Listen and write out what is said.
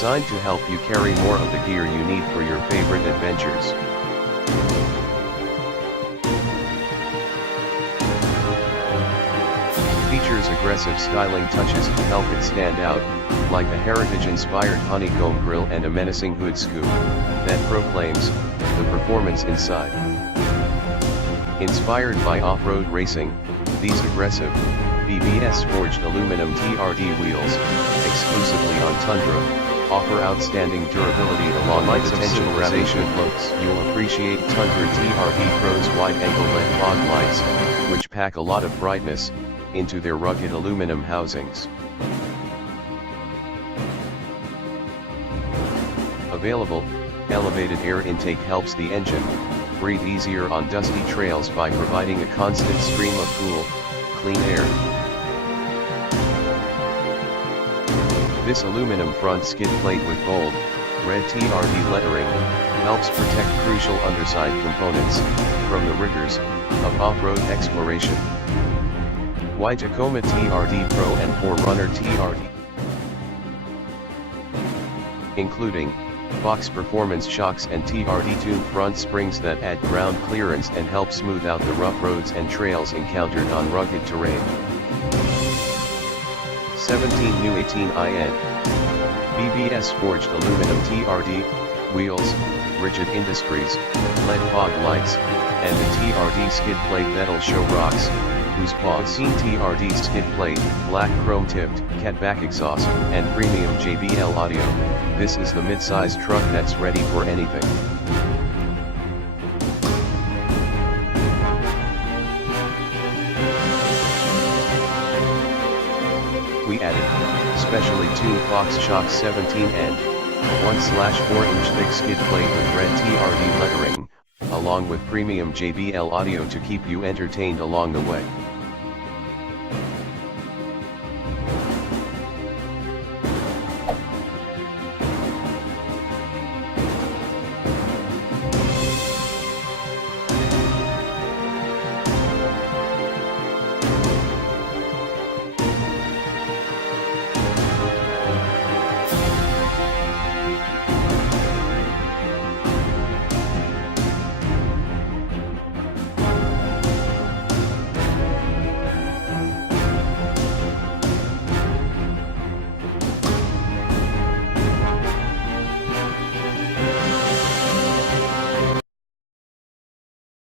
designed to help you carry more of the gear you need for your favorite adventures. Features aggressive styling touches to help it stand out, like a heritage-inspired honeycomb grille and a menacing hood scoop that proclaims the performance inside. Inspired by off-road racing, these aggressive, BBS-forged aluminum TRD wheels, exclusively on Tundra, offer outstanding durability along with civilization looks. You'll appreciate Tundra TRD Pro's wide-angle LED fog lights, which pack a lot of brightness into their rugged aluminum housings. Available, elevated air intake helps the engine breathe easier on dusty trails by providing a constant stream of cool, clean air. This aluminum front skid plate with bold, red TRD lettering, helps protect crucial underside components from the rigors of off-road exploration. Why Tacoma TRD Pro and 4Runner TRD? Including box performance shocks and TRD-tuned front springs that add ground clearance and help smooth out the rough roads and trails encountered on rugged terrain. 17 new 18IN BBS forged aluminum TRD wheels, Rigid Industries, LED fog lights, and a TRD skid plate that'll show rocks, whose paws seen TRD skid plate, black chrome tipped, catback exhaust, and premium JBL audio. This is the mid-size truck that's ready for anything. We added specially tuned Fox Shock 17N, a 1/4-inch thick skid plate with red TRD lettering, along with premium JBL audio to keep you entertained along the way.